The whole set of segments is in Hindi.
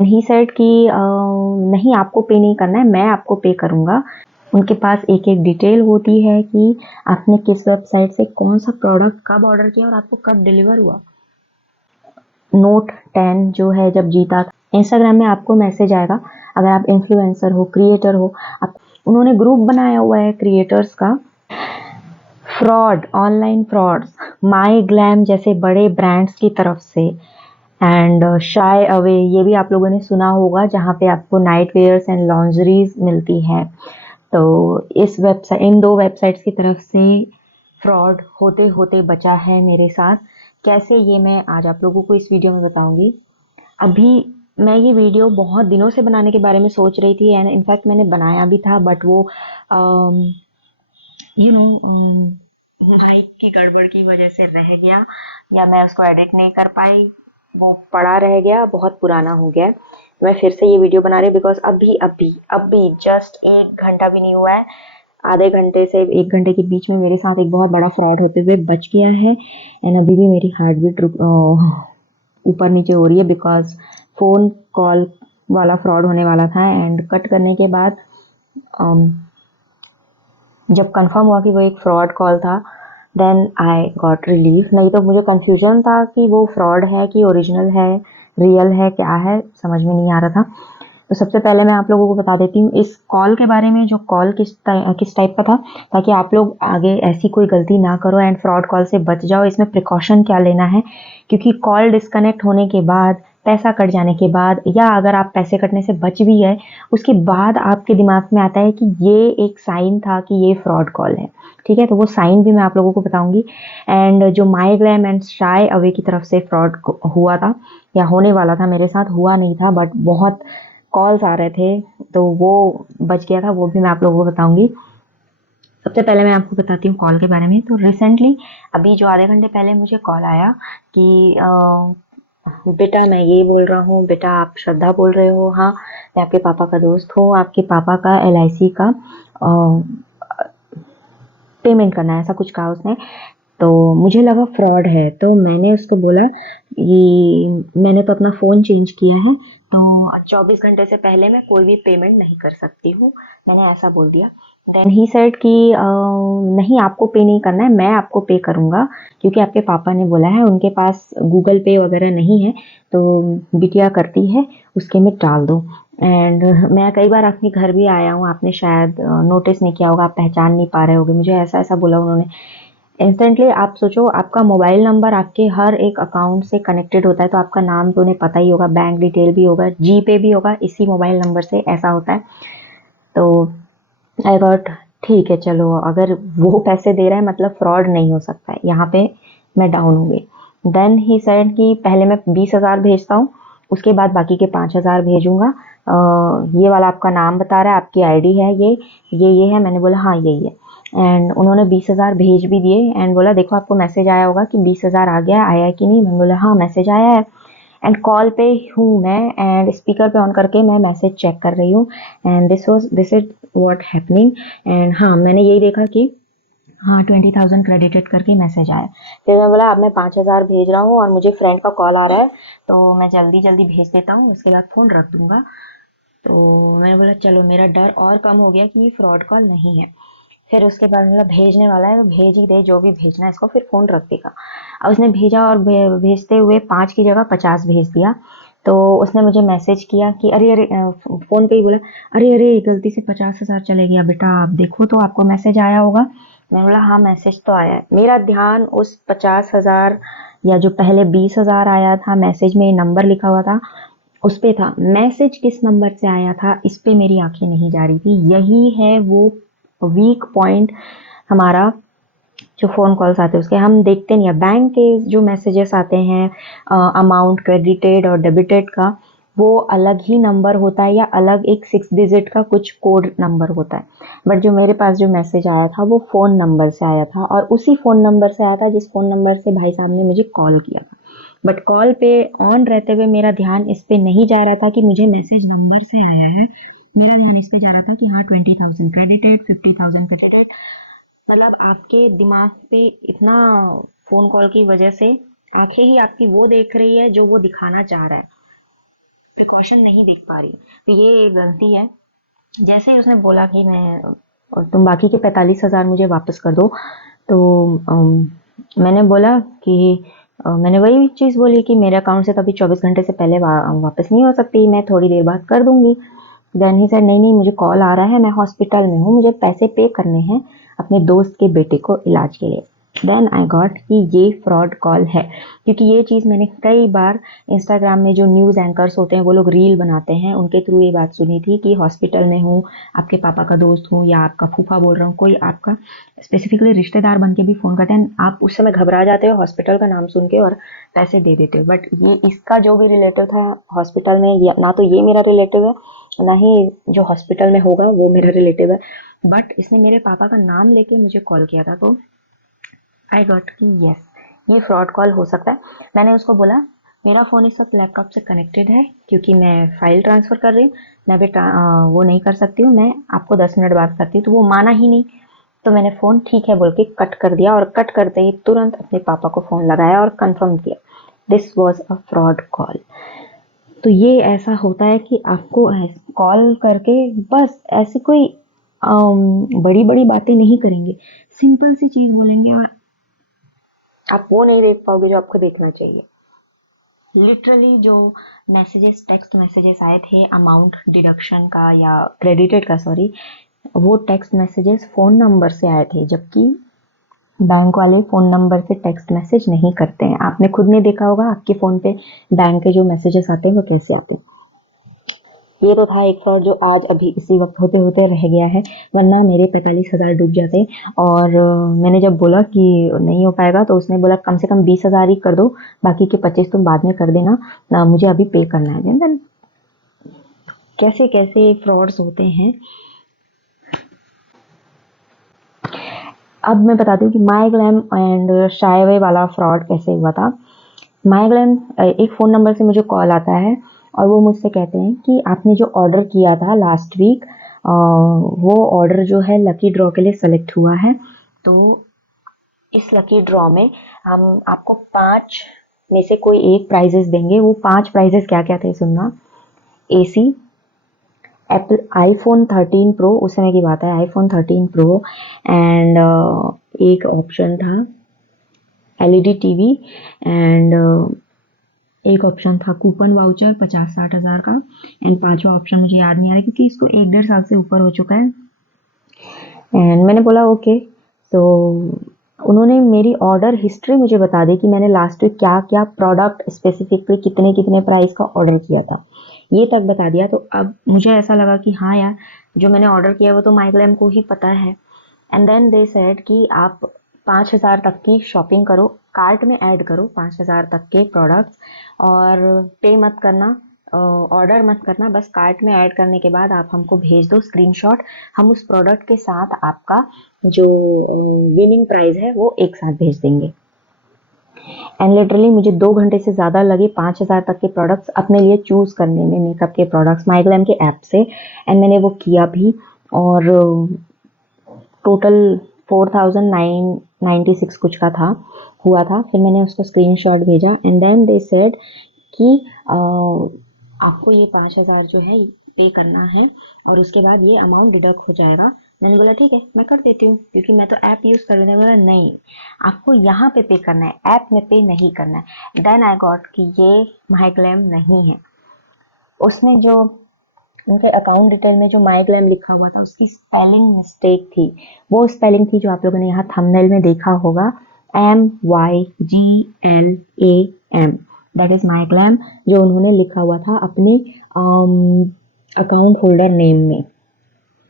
ही सेड कि नहीं, आपको पे नहीं करना है, मैं आपको पे करूँगा। उनके पास एक-एक डिटेल होती है कि आपने किस वेबसाइट से कौन-सा प्रोडक्ट कब ऑर्डर किया और आपको कब डिलीवर हुआ। नोट 10 जो है जब जीता था, इंस्टाग्राम में आपको मैसेज आएगा, अगर आप इन्फ्लुएंसर हो, क्रिएटर हो, आप उन्होंने ग्रुप बनाया हुआ है क्रिएटर्स का। फ्रॉड, ऑनलाइन फ्रॉड्स, माई ग्लैम जैसे बड़े ब्रांड्स की तरफ से, एंड शाय अवे, ये भी आप लोगों ने सुना होगा, जहाँ पे आपको नाइट वेयर्स एंड लॉन्जरीज मिलती है। तो इन दो वेबसाइट्स की तरफ से फ्रॉड होते होते बचा है मेरे साथ। कैसे, ये मैं आज आप लोगों को इस वीडियो में बताऊंगी। अभी मैं ये वीडियो बहुत दिनों से बनाने के बारे में सोच रही थी, एंड इनफैक्ट मैंने बनाया भी था, बट वो यू नो माइक की गड़बड़ की वजह से रह गया, या मैं उसको एडिट नहीं कर पाई, वो पड़ा रह गया, बहुत पुराना हो गया। मैं फिर से ये वीडियो बना रही बिकॉज अभी अभी अभी जस्ट 1 घंटा भी नहीं हुआ है, आधे घंटे से 1 घंटे के बीच में मेरे साथ एक बहुत बड़ा फ्रॉड होते हुए बच गया है। एंड अभी भी मेरी हार्ट बीट ऊपर नीचे हो रही है बिकॉज फ़ोन कॉल वाला फ्रॉड होने वाला था, एंड कट करने के बाद जब कंफर्म हुआ कि वो एक फ्रॉड कॉल था, देन आई गॉट रिलीफ। नहीं तो मुझे कंफ्यूजन था कि वो फ्रॉड है कि ओरिजिनल है, रियल है, क्या है, समझ में नहीं आ रहा था। तो सबसे पहले मैं आप लोगों को बता देती हूँ इस कॉल के बारे में, जो कॉल किस टाइप का था, ताकि आप लोग आगे ऐसी कोई गलती ना करो एंड फ्रॉड कॉल से बच जाओ। इसमें प्रिकॉशन क्या लेना है, क्योंकि कॉल डिस्कनेक्ट होने के बाद, पैसा कट जाने के बाद, या अगर आप पैसे कटने से बच भी है, उसके बाद आपके दिमाग में आता है कि ये एक साइन था कि ये फ्रॉड कॉल है। ठीक है, तो वो साइन भी मैं आप लोगों को बताऊंगी। एंड जो माई ग्लैम एंड शाय अवे की तरफ से फ्रॉड हुआ था या होने वाला था, मेरे साथ हुआ नहीं था, बट बहुत कॉल्स आ रहे थे, तो वो बच गया था, वो भी मैं आप लोगों को बताऊंगी। सबसे पहले मैं आपको बताती हूँ कॉल के बारे में। तो रिसेंटली अभी जो आधे घंटे पहले मुझे कॉल आया कि बेटा मैं ये बोल रहा हूँ, बेटा आप श्रद्धा बोल रहे हो, हाँ मैं आपके पापा का दोस्त हूँ, आपके पापा का LIC का पेमेंट करना है, ऐसा कुछ कहा उसने। तो मुझे लगा फ्रॉड है, तो मैंने उसको बोला कि मैंने तो अपना फ़ोन चेंज किया है, तो 24 घंटे से पहले मैं कोई भी पेमेंट नहीं कर सकती हूँ, मैंने ऐसा बोल दिया। देन ही सेड कि नहीं, आपको पे नहीं करना है, मैं आपको पे करूँगा, क्योंकि आपके पापा ने बोला है, उनके पास गूगल पे वगैरह नहीं है, तो बिटिया करती है, उसके में डाल दो। एंड मैं कई बार आपके घर भी आया हूँ, आपने शायद नोटिस नहीं किया होगा, आप पहचान नहीं पा रहे होगे मुझे, ऐसा ऐसा बोला उन्होंने। इंस्टेंटली आप सोचो, आपका मोबाइल नंबर आपके हर एक अकाउंट से कनेक्टेड होता है, तो आपका नाम तो उन्हें पता ही होगा, बैंक डिटेल भी होगा, जी पे भी होगा, इसी मोबाइल नंबर से ऐसा होता है। तो आई गॉट, ठीक है चलो, अगर वो पैसे दे रहा है मतलब फ्रॉड नहीं हो सकता है, यहाँ पे मैं डाउन हो गई। देन ही सेड कि पहले मैं 20,000 भेजता हूँ, उसके बाद बाकी के 5,000 भेजूंगा। ये वाला आपका नाम बता रहा है, आपकी ID है, ये है। मैंने बोला हाँ यही है, एंड उन्होंने 20,000 भेज भी दिए, एंड बोला देखो आपको मैसेज आया होगा कि 20,000 आ गया, आया है कि नहीं। मैंने बोला हाँ मैसेज आया है, एंड कॉल पे हूँ मैं, एंड स्पीकर पे ऑन करके मैं मैसेज चेक कर रही हूँ, and this is what happening. And हाँ, मैंने यही देखा कि हाँ 20,000 क्रेडिटेड करके मैसेज आया। फिर मैं बोला अब मैं 5,000 भेज रहा हूँ और मुझे फ्रेंड का कॉल आ रहा है, तो मैं जल्दी जल्दी भेज देता हूँ, उसके बाद फ़ोन रख दूंगा। तो मैंने बोला चलो, मेरा डर और कम हो गया कि ये फ्रॉड कॉल नहीं है। फिर उसके बाद मेरा भेजने वाला है तो भेज ही दे, जो भी भेजना है इसको, फिर फ़ोन रख देगा। अब उसने भेजा और भेजते हुए 5 की जगह 50 भेज दिया। तो उसने मुझे मैसेज किया कि अरे अरे, फ़ोन पे ही बोला, अरे अरे गलती से 50,000 चले गया बेटा, आप देखो तो आपको मैसेज आया होगा। मैंने बोला हाँ मैसेज तो आया है। मेरा ध्यान उस 50,000 या जो पहले 20,000 आया था, मैसेज में नंबर लिखा हुआ था, उस पे था। मैसेज किस नंबर से आया था, इस पे मेरी आंखें नहीं जा रही थी। यही है वो वीक पॉइंट हमारा। जो फ़ोन कॉल्स आते हैं उसके हम देखते नहीं है, बैंक के जो मैसेजेस आते हैं अमाउंट क्रेडिटेड और डेबिटेड का, वो अलग ही नंबर होता है, या अलग एक 6 डिजिट का कुछ कोड नंबर होता है। बट जो मेरे पास जो मैसेज आया था वो फ़ोन नंबर से आया था, और उसी फ़ोन नंबर से आया था जिस फ़ोन नंबर से भाई साहब ने मुझे कॉल किया था। बट कॉल पे ऑन रहते हुए मेरा ध्यान इस पे नहीं जा रहा था कि मुझे मैसेज नंबर से आया है, मेरा ध्यान इस पे जा रहा था कि हाँ 20,000 क्रेडिटेड, 50,000 क्रेडिटेड। मतलब आपके दिमाग पे इतना, फोन कॉल की वजह से आंखें ही आपकी वो देख रही है जो वो दिखाना चाह रहा है। प्रिकॉशन नहीं देख पा रही, तो ये गलती है। जैसे ही उसने बोला कि मैं और तुम बाकी के 45,000 मुझे वापस कर दो, तो मैंने बोला कि मैंने वही चीज़ बोली कि मेरे अकाउंट से कभी 24 घंटे से पहले वापस नहीं हो सकती, मैं थोड़ी देर बाद कर दूंगी। देन ही सेड नहीं नहीं, मुझे कॉल आ रहा है, मैं हॉस्पिटल में हूँ, मुझे पैसे पे करने हैं अपने दोस्त के बेटे को इलाज के लिए। देन आई गॉट कि ये फ्रॉड कॉल है, क्योंकि ये चीज़ मैंने कई बार इंस्टाग्राम में जो न्यूज़ एंकर्स होते हैं वो लोग रील बनाते हैं, उनके थ्रू ये बात सुनी थी कि हॉस्पिटल में हूँ, आपके पापा का दोस्त हूँ या आपका फूफा बोल रहा हूँ, कोई आपका स्पेसिफिकली रिश्तेदार बन के भी फ़ोन करते हैं, आप उस समय घबरा जाते हो हॉस्पिटल का नाम सुन के और पैसे दे देते हो। बट ये इसका जो भी रिलेटिव था हॉस्पिटल में, ना तो ये मेरा रिलेटिव है ना ही जो हॉस्पिटल में होगा वो मेरा रिलेटिव है, बट इसने मेरे पापा का नाम लेके मुझे कॉल किया था। तो आई गॉट कि यस, ये फ्रॉड कॉल हो सकता है। मैंने उसको बोला मेरा फ़ोन इस वक्त लैपटॉप से कनेक्टेड है क्योंकि मैं फाइल ट्रांसफ़र कर रही हूँ, मैं अभी वो नहीं कर सकती हूँ, मैं आपको 10 मिनट बाद करती हूँ। तो वो माना ही नहीं, तो मैंने फ़ोन ठीक है बोल के कट कर दिया और कट करते ही तुरंत अपने पापा को फ़ोन लगाया और कंफर्म किया this was a fraud call. तो ये ऐसा होता है कि आपको कॉल करके बस ऐसी कोई बड़ी बड़ी बातें नहीं करेंगे, सिंपल सी चीज़ बोलेंगे और आप वो नहीं देख पाओगे जो आपको देखना चाहिए। लिटरली जो मैसेजेस, टेक्स्ट मैसेजेस आए थे अमाउंट डिडक्शन का या क्रेडिटेड का, सॉरी, वो टेक्स्ट मैसेजेस फ़ोन नंबर से आए थे, जबकि बैंक वाले फ़ोन नंबर से टेक्स्ट मैसेज नहीं करते हैं। आपने खुद ने देखा होगा आपके फ़ोन पे बैंक के जो मैसेजेस आते हैं वो कैसे आते हैं। ये तो था एक फ्रॉड जो आज अभी इसी वक्त होते होते रह गया है, वरना मेरे 45,000 डूब जाते। और मैंने जब बोला कि नहीं हो पाएगा तो उसने बोला कम से कम 20,000 ही कर दो, बाकी के 25 तुम बाद में कर देना, मुझे अभी पे करना है। देन कैसे कैसे फ्रॉड्स होते हैं। अब मैं बताती हूँ कि माईग्लैम एंड शायवे वाला फ्रॉड कैसे हुआ था। माईग्लैम, एक फ़ोन नंबर से मुझे कॉल आता है और वो मुझसे कहते हैं कि आपने जो ऑर्डर किया था लास्ट वीक, वो ऑर्डर जो है लकी ड्रॉ के लिए सेलेक्ट हुआ है, तो इस लकी ड्रॉ में हम आपको 5 में से कोई एक प्राइजेस देंगे। वो 5 प्राइजेस क्या क्या थे सुनना। एसी, एप्पल आईफोन 13 प्रो, उस समय की बात है, आईफोन 13 प्रो, एंड एक ऑप्शन था एलईडी टीवी, एंड एक ऑप्शन था कूपन वाउचर 50-60 हज़ार का, एंड पांचवा ऑप्शन मुझे याद नहीं आ रहा क्योंकि इसको 1-1.5 साल से ऊपर हो चुका है। एंड मैंने बोला ओके, तो उन्होंने मेरी ऑर्डर हिस्ट्री मुझे बता दी कि मैंने लास्ट वीक क्या क्या प्रोडक्ट स्पेसिफिकली कितने कितने प्राइस का ऑर्डर किया था, ये तक बता दिया। तो अब मुझे ऐसा लगा कि हाँ यार, जो मैंने ऑर्डर किया वो तो माईग्लैम को ही पता है। एंड देन दे सेड कि आप 5,000 तक की शॉपिंग करो, कार्ट में ऐड करो 5,000 तक के प्रोडक्ट्स, और पे मत करना, ऑर्डर मत करना, बस कार्ट में ऐड करने के बाद आप हमको भेज दो स्क्रीनशॉट, हम उस प्रोडक्ट के साथ आपका जो विनिंग प्राइस है वो एक साथ भेज देंगे। एंड लिटरली मुझे 2 घंटे से ज़्यादा लगे 5,000 तक के प्रोडक्ट्स अपने लिए चूज़ करने में, मेकअप के प्रोडक्ट्स माईग्लैम के ऐप से। एंड मैंने वो किया भी, और टोटल 4,996 कुछ का था, हुआ था। फिर मैंने उसको स्क्रीनशॉट भेजा एंड देन दे सेड कि आपको ये 5,000 जो है पे करना है और उसके बाद ये अमाउंट डिडक्ट हो जाएगा। मैंने बोला ठीक है मैं कर देती हूँ क्योंकि मैं तो ऐप यूज़ कर रही हूँ। बोला नहीं, आपको यहाँ पे करना है, ऐप में पे नहीं करना है। देन आई गॉट कि ये माईग्लैम नहीं है। उसने जो उनके अकाउंट डिटेल में जो माईग्लैम लिखा हुआ था उसकी स्पेलिंग मिस्टेक थी। वो स्पेलिंग थी जो आप लोगों ने यहाँ थंबनेल में देखा होगा, MYGLAM, दैट इज माईग्लैम, जो उन्होंने लिखा हुआ था अपने अकाउंट होल्डर नेम में,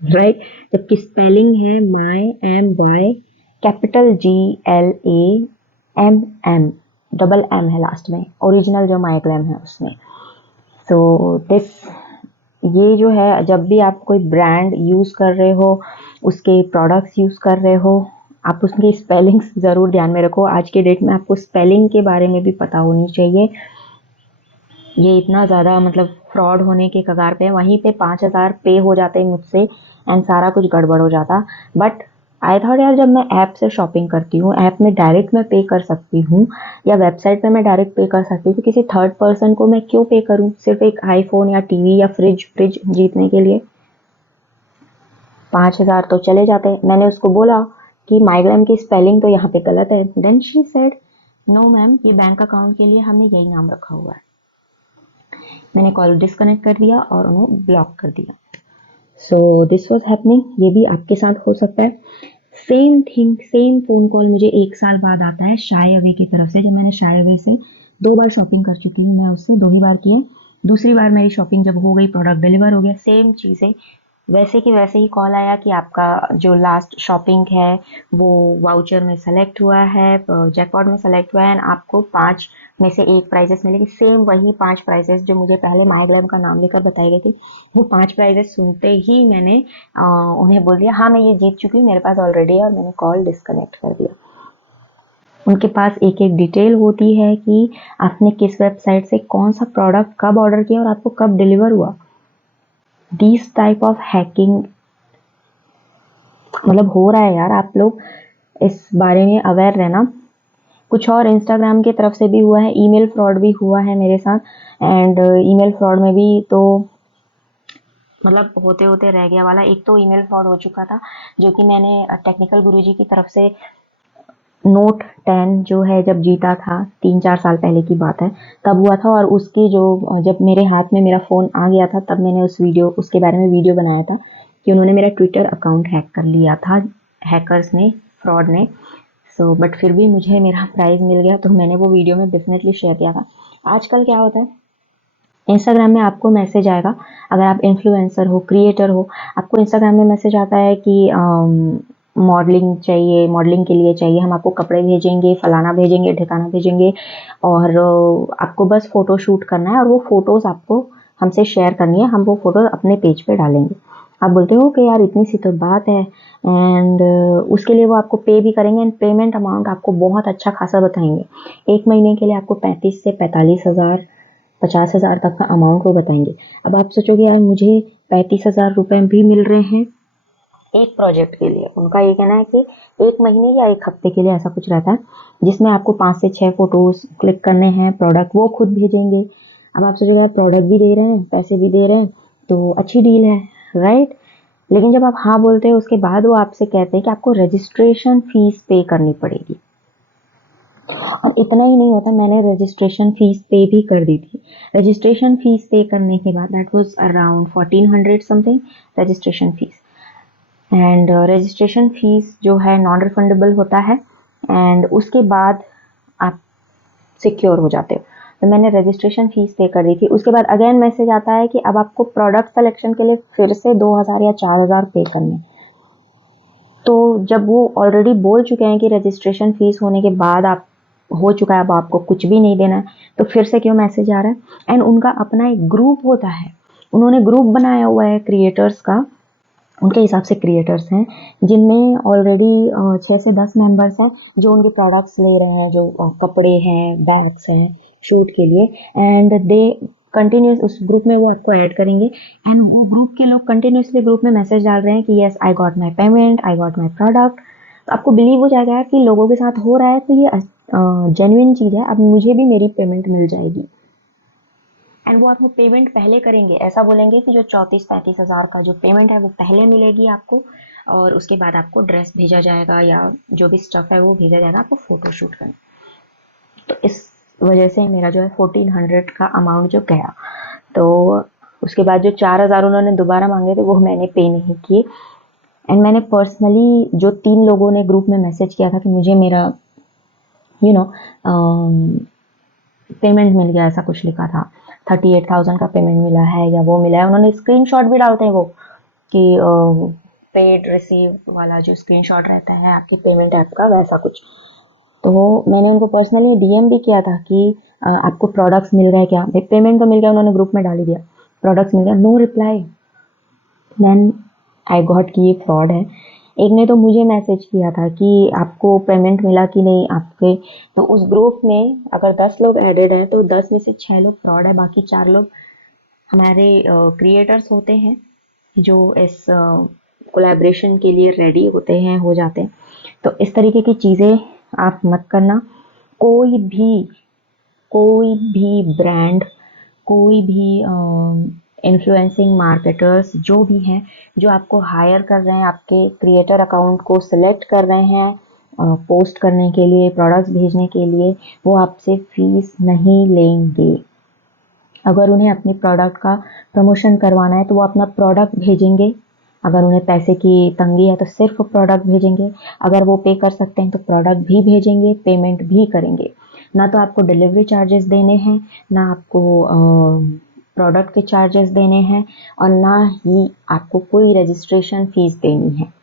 राइट। जबकि स्पेलिंग है MY capital GLAMM, double M है लास्ट में, ओरिजिनल जो माईग्लैम है उसमें। सो दिस, ये जो है जब भी आप कोई ब्रांड यूज़ कर रहे हो, उसके प्रोडक्ट्स यूज़ कर रहे हो, आप उसकी स्पेलिंग्स ज़रूर ध्यान में रखो। आज के डेट में आपको स्पेलिंग के बारे में भी पता होनी चाहिए। ये इतना ज़्यादा मतलब फ्रॉड होने के कगार पे है। वहीं पे 5,000 पे हो जाते मुझसे एंड सारा कुछ गड़बड़ हो जाता। बट आई थॉट यार जब मैं ऐप से शॉपिंग करती हूँ, ऐप में डायरेक्ट मैं पे कर सकती हूँ या वेबसाइट पे मैं डायरेक्ट पे कर सकती हूँ, तो किसी थर्ड पर्सन को मैं क्यों पे करूँ सिर्फ एक आईफोन या टीवी या फ्रिज जीतने के लिए। 5,000 तो चले जाते। मैंने उसको बोला कि माइग्राम की स्पेलिंग तो यहाँ पे गलत है। Then she said no ma'am, ये बैंक अकाउंट के लिए हमने यही नाम रखा हुआ है। मैंने कॉल डिस्कनेक्ट कर दिया और उन्हें ब्लॉक कर दिया। So this was happening. ये भी आपके साथ हो सकता है। Same thing, same phone call मुझे 1 साल बाद आता है शाय अवे की तरफ से। जब मैंने शाय अवे से 2 बार शॉपिंग कर चुकी हूँ, मैं उससे 2 ही बार की है। दूसरी बार मेरी शॉपिंग जब हो गई, प्रोडक्ट डिलीवर हो गया, सेम चीज़ें वैसे की वैसे ही कॉल आया कि आपका जो लास्ट शॉपिंग है वो वाउचर में सेलेक्ट हुआ है, जैकपॉट में सेलेक्ट हुआ है एंड आपको 5 में से 1 प्राइजेस मिलेगी। सेम वही 5 प्राइजेस जो मुझे पहले माइग्राम का नाम लेकर बताई गई थी। वो 5 प्राइजेस सुनते ही मैंने उन्हें बोल दिया हाँ मैं ये जीत चुकी हूँ, मेरे पास ऑलरेडी है, और मैंने कॉल डिस्कनेक्ट कर दिया। उनके पास एक एक डिटेल होती है कि आपने किस वेबसाइट से कौन सा प्रोडक्ट कब ऑर्डर किया और आपको कब डिलीवर हुआ। दिस टाइप ऑफ हैकिंग मतलब हो रहा है यार। आप लोग इस बारे में अवेयर रहना। कुछ और इंस्टाग्राम की तरफ से भी हुआ है, ईमेल फ्रॉड भी हुआ है मेरे साथ। एंड ईमेल फ्रॉड में भी तो मतलब होते होते रह गया वाला। एक तो ईमेल फ्रॉड हो चुका था जो कि मैंने टेक्निकल गुरुजी की तरफ से नोट 10 जो है जब जीता था, 3-4 साल पहले की बात है, तब हुआ था। और उसकी जो जब मेरे हाथ में मेरा फ़ोन आ गया था तब मैंने उसके बारे में वीडियो बनाया था कि उन्होंने मेरा ट्विटर अकाउंट हैक कर लिया था, हैकर्स ने, फ्रॉड ने। सो बट फिर भी मुझे मेरा प्राइज़ मिल गया, तो मैंने वो वीडियो में डेफिनेटली शेयर किया था। आजकल क्या होता है, इंस्टाग्राम में आपको मैसेज आएगा, अगर आप इन्फ्लुएंसर हो, क्रिएटर हो, आपको इंस्टाग्राम में मैसेज आता है कि मॉडलिंग चाहिए, मॉडलिंग के लिए चाहिए, हम आपको कपड़े भेजेंगे, फलाना भेजेंगे, ठिकाना भेजेंगे, और आपको बस फ़ोटो शूट करना है और वो फ़ोटोज़ आपको हमसे शेयर करनी है, हम वो फ़ोटो अपने पेज पे डालेंगे। आप बोलते हो कि यार इतनी सी तो बात है, एंड उसके लिए वो आपको पे भी करेंगे एंड पेमेंट अमाउंट आपको बहुत अच्छा खासा बताएंगे। 1 महीने के लिए आपको 35 से 45,000, 50,000 तक का अमाउंट वो बताएंगे। अब आप सोचोगे यार मुझे 35,000 रुपये भी मिल रहे हैं एक प्रोजेक्ट के लिए। उनका ये कहना है कि 1 महीने या 1 हफ्ते के लिए ऐसा कुछ रहता है, जिसमें आपको 5 से 6 फोटोज क्लिक करने हैं, प्रोडक्ट वो खुद भेजेंगे। अब आप सोचोगे यार प्रोडक्ट भी दे रहे हैं, पैसे भी दे रहे हैं, तो अच्छी डील है, राइट। लेकिन जब आप हाँ बोलते हैं उसके बाद वो आपसे कहते हैं कि आपको रजिस्ट्रेशन फीस पे करनी पड़ेगी। और इतना ही नहीं होता, मैंने रजिस्ट्रेशन फीस पे भी कर दी थी। रजिस्ट्रेशन फीस पे करने के बाद that was around 1400 something registration fees. And registration fees जो है नॉन रिफंडेबल होता है एंड उसके बाद आप सिक्योर हो जाते हो। तो मैंने रजिस्ट्रेशन फीस पे कर दी थी। उसके बाद अगेन मैसेज आता है कि अब आपको प्रोडक्ट सिलेक्शन के लिए फिर से 2,000 या 4,000 पे करने। तो जब वो ऑलरेडी बोल चुके हैं कि रजिस्ट्रेशन फीस होने के बाद आप हो चुका है, अब आपको कुछ भी नहीं देना है, तो फिर से क्यों मैसेज आ रहा है। एंड उनका अपना एक ग्रुप होता है, उन्होंने ग्रुप बनाया हुआ है क्रिएटर्स का, उनके हिसाब से क्रिएटर्स हैं जिनमें ऑलरेडी 6 से 10 मेंबर्स हैं जो उनके प्रोडक्ट्स ले रहे हैं, जो कपड़े हैं, बैग्स हैं शूट के लिए। एंड दे कंटिन्यूस उस ग्रुप में वो आपको ऐड करेंगे एंड वो ग्रुप के लोग कंटिन्यूसली ग्रुप में मैसेज डाल रहे हैं कि yes I got my payment, I got my product. तो आपको बिलीव हो जाएगा यार कि लोगों के साथ हो रहा है, तो ये जेन्युइन चीज़ है, अब मुझे भी मेरी पेमेंट मिल जाएगी। एंड वो आपको पेमेंट पहले करेंगे, ऐसा बोलेंगे कि जो 34-35 हज़ार का जो पेमेंट है वो पहले मिलेगी आपको, और उसके बाद आपको ड्रेस भेजा जाएगा या जो भी स्टफ है वो भेजा जाएगा आपको फ़ोटो शूट करने। तो इस वजह से मेरा जो है 1400 का अमाउंट जो गया। तो उसके बाद जो 4,000 उन्होंने दोबारा मांगे थे वो मैंने पे नहीं किए। एंड मैंने पर्सनली जो 3 लोगों ने ग्रुप में मैसेज किया था कि मुझे मेरा यू नो पेमेंट मिल गया, ऐसा कुछ लिखा था, 38,000 का पेमेंट मिला है या वो मिला है, उन्होंने स्क्रीनशॉट भी डालते हैं वो कि पेड रिसीव वाला जो स्क्रीनशॉट रहता है आपकी पेमेंट ऐप का, वैसा कुछ। तो मैंने उनको पर्सनली डीएम भी किया था कि आपको प्रोडक्ट्स मिल गए क्या। पेमेंट तो मिल गया, उन्होंने ग्रुप में डाल ही दिया, प्रोडक्ट्स मिल गया, no reply. Then I got कि ये फ्रॉड है। एक ने तो मुझे मैसेज किया था कि आपको पेमेंट मिला कि नहीं आपके। तो उस ग्रुप में अगर 10 लोग एडेड हैं तो 10 में से 6 लोग फ्रॉड है, बाकी 4 लोग हमारे क्रिएटर्स होते हैं जो इस कोलैबोरेशन के लिए रेडी होते हैं, हो जाते हैं। तो इस तरीके की चीज़ें आप मत करना। कोई भी ब्रांड, कोई भी इन्फ्लुएंसिंग मार्केटर्स जो भी हैं, जो आपको हायर कर रहे हैं, आपके क्रिएटर अकाउंट को सिलेक्ट कर रहे हैं पोस्ट करने के लिए, प्रोडक्ट्स भेजने के लिए, वो आपसे फीस नहीं लेंगे। अगर उन्हें अपने प्रोडक्ट का प्रमोशन करवाना है तो वो अपना प्रोडक्ट भेजेंगे। अगर उन्हें पैसे की तंगी है तो सिर्फ प्रोडक्ट भेजेंगे। अगर वो पे कर सकते हैं तो प्रोडक्ट भी भेजेंगे, पेमेंट भी करेंगे। ना तो आपको डिलीवरी चार्जेस देने हैं, ना आपको प्रोडक्ट के चार्जेस देने हैं, और ना ही आपको कोई रजिस्ट्रेशन फीस देनी है।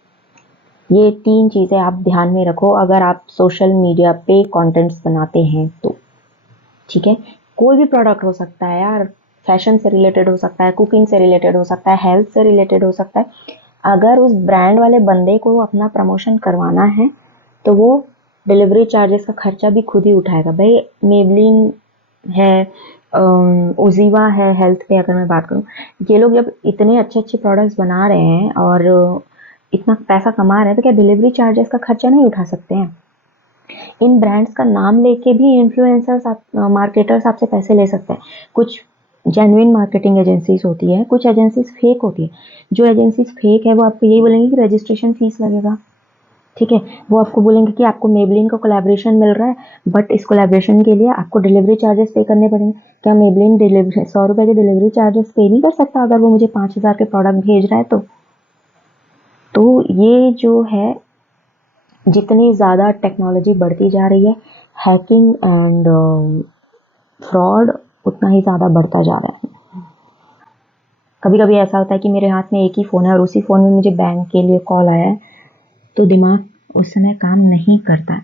ये 3 चीज़ें आप ध्यान में रखो अगर आप सोशल मीडिया पे कंटेंट्स बनाते हैं तो। ठीक है, कोई भी प्रोडक्ट हो सकता है यार, फैशन से रिलेटेड हो सकता है, कुकिंग से रिलेटेड हो सकता है, हेल्थ से रिलेटेड हो सकता है। अगर उस ब्रांड वाले बंदे को अपना प्रमोशन करवाना है तो वो डिलीवरी चार्जेस का खर्चा भी खुद ही उठाएगा। भाई मेबलिन है, ओजीवा है, हेल्थ पे अगर मैं बात करूँ, ये लोग जब इतने अच्छे अच्छे प्रोडक्ट्स बना रहे हैं और इतना पैसा कमा रहे हैं तो क्या डिलीवरी चार्जेस का खर्चा नहीं उठा सकते हैं? इन ब्रांड्स का नाम लेके भी इन्फ्लुएंसर्स मार्केटर्स आपसे पैसे ले सकते हैं। कुछ जेन्युइन मार्केटिंग एजेंसीज होती है, कुछ एजेंसीज फेक होती है। जो एजेंसीज फेक है वो आपको यही बोलेंगे कि रजिस्ट्रेशन फीस लगेगा। ठीक है, वो आपको बोलेंगे कि आपको मेबलिन का कोलैबोरेशन मिल रहा है, बट इस कोलैबोरेशन के लिए आपको डिलीवरी चार्जेस पे करने पड़ेंगे। क्या मेबलिन डिलीवरी 100 रुपये के डिलीवरी चार्जेस पे नहीं कर सकता अगर वो मुझे 5,000 के प्रोडक्ट भेज रहा है तो ये जो है, जितनी ज़्यादा टेक्नोलॉजी बढ़ती जा रही है, हैकिंग एंड फ्रॉड उतना ही ज़्यादा बढ़ता जा रहा है। कभी कभी ऐसा होता है कि मेरे हाथ में एक ही फ़ोन है और उसी फ़ोन में मुझे बैंक के लिए कॉल आया है तो दिमाग उस समय काम नहीं करता।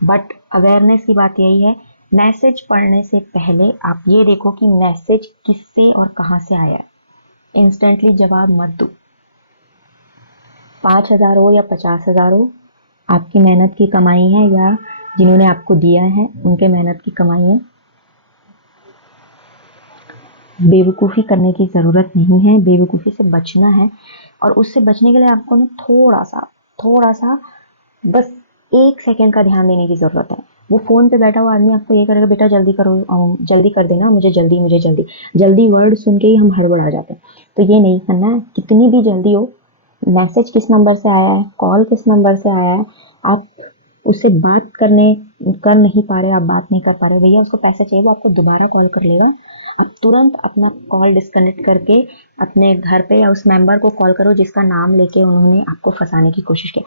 बट अवेयरनेस की बात यही है, मैसेज पढ़ने से पहले आप ये देखो कि मैसेज किससे और कहाँ से आया है। इंस्टेंटली जवाब मत दो। 5,000 हो या 50,000 हो, आपकी मेहनत की कमाई है या जिन्होंने आपको दिया है उनके मेहनत की कमाई है। बेवकूफ़ी करने की ज़रूरत नहीं है, बेवकूफ़ी से बचना है। और उससे बचने के लिए आपको ना थोड़ा सा बस 1 सेकंड का ध्यान देने की ज़रूरत है। वो फ़ोन पे बैठा हुआ आदमी आपको ये करेगा, बेटा जल्दी करो, जल्दी कर देना, मुझे जल्दी। जल्दी वर्ड सुन के ही हम हड़बड़ा जाते हैं। तो ये नहीं करना है, कितनी भी जल्दी हो, मैसेज किस नंबर से आया है, कॉल किस नंबर से आया है, आप उससे बात कर नहीं पा रहे, आप बात नहीं कर पा रहे, भैया उसको पैसे चाहिए, वो आपको दोबारा कॉल कर लेगा। आप तुरंत अपना कॉल डिस्कनेक्ट करके अपने घर पे या उस मेंबर को कॉल करो जिसका नाम लेके उन्होंने आपको फंसाने की कोशिश की।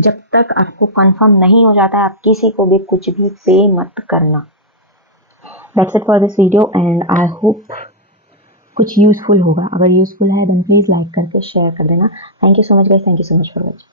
जब तक आपको कंफर्म नहीं हो जाता है आप किसी को भी कुछ भी पे मत करना। That's it for this video and I hope कुछ यूजफुल होगा। अगर यूजफुल है देन प्लीज़ लाइक करके शेयर कर देना। Thank you so much guys, thank you so much for watching.